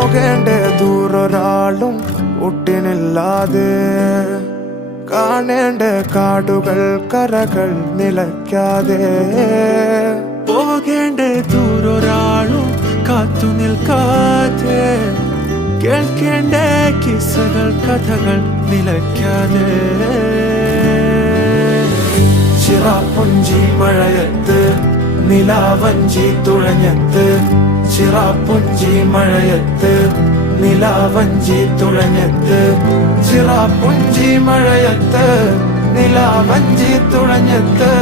പോകേണ്ട ദൂരൊരാളും ഒട്ടിനില്ലാതെ, കാണേണ്ട കാടുകൾ കരകൾ നിലയ്ക്കാതെ, പോകേണ്ട ദൂരൊരാളും കാത്തു നിൽക്കാതെ, കേൾക്കേണ്ട കിസ്സകൾ കഥകൾ നിലയ്ക്കാതെ. ചിറാപ്പുഞ്ചി മഴയത്ത് നിലാവഞ്ചി തുഴഞ്ഞത്ത്, ചിറാപ്പുഞ്ചി മഴയത്ത് നിലാവഞ്ചി തുഴഞ്ഞത്ത്, ചിറാപ്പുഞ്ചി മഴയത്ത് നിലാവഞ്ചി തുഴഞ്ഞത്ത്.